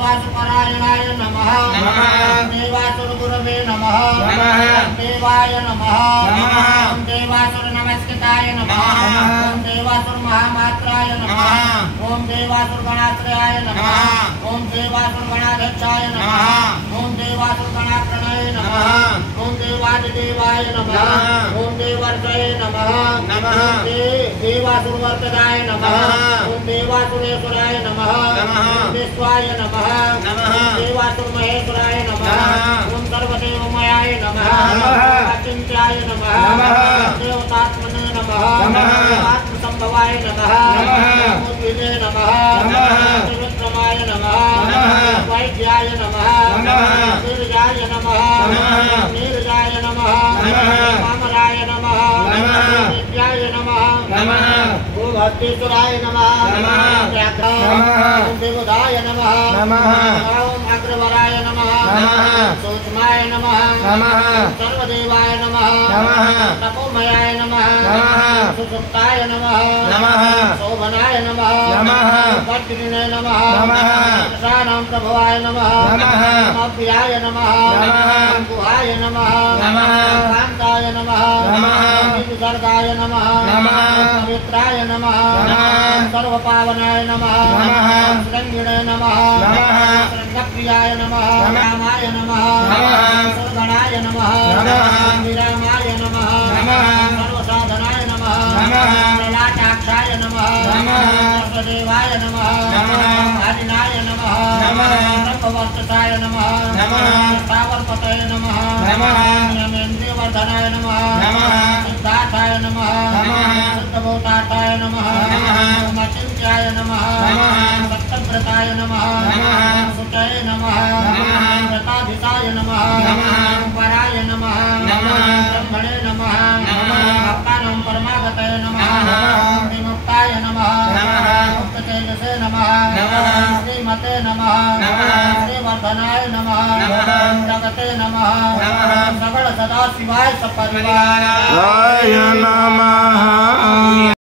देवासुपरायणाय नमः देवासुरगुरवे नमः देवाय नमः देवासुर नमस्कृताय नमः देवासुर महामात्राय नमः ओम देवासुर गणाश्रयाय नमः ओम देवासुर गणाध्यक्षाय नमः ओम देवासुर गणाप्रणय नमः ओम देवादिदेवाय नमः ओम देवर्षये नमः देवासुर वर्तदाय नमः ओम देवासुरेश्वराय नमः ओम विश्वाय नमः देवासुर महेश्वराय नमः ओम सर्वदेवमयाय नमः अचिंत्याय नमः देवतात्मने नमः आत्मसंभवाय नमः उद्भिदे नमः त्रिविक्रमाय नमः वैद्याय नमः वीर्याय नमः नीरजाय नमः वामराय नमः विद्याय नमः भूभद्रेश्वराय नमः देवदाय नमः ओम अग्रवराय नमः सूक्ष्माय नमः सर्वदेवाय नमः तपोमयाय नमः सुसुप्ताय नमः शोभनाय नमः पट्टिने नमः शानां प्रभवाय नमः अव्याय नमः गुहाय नमः कांताय नमः विसर्गाय नमः पवित्राय नमः सर्वपावनाय नमः श्रृंगिणे नमः श्रृंगप्रियाय नमः रामाय नमः सुरगणाय नमः विरामाय नमः सर्वसाधनाय नमः ललाटाक्षाय नमः सर्वदेवाय नमः आदिनाय नमः ब्रह्मवर्चसाय नमः सावरपतये नमः ज्ञानेन्द्रियवर्धनाय नमः सिद्धार्थाय नमः सिद्धभूतार्थाय नमः अचिन्त्याय नमः सत्यव्रताय नमः सुतये नमः व्रताधिताय नमः पराय नमः ब्रह्मणे नमः भक्तानां परमागतये नमः विमुक्ताय नमः मुक्ततेजसे नमः श्रीमते नमः श्रीवर्धनाय नमः जगते नमः सकल सदा शिवाय सपरिवाराय नमः।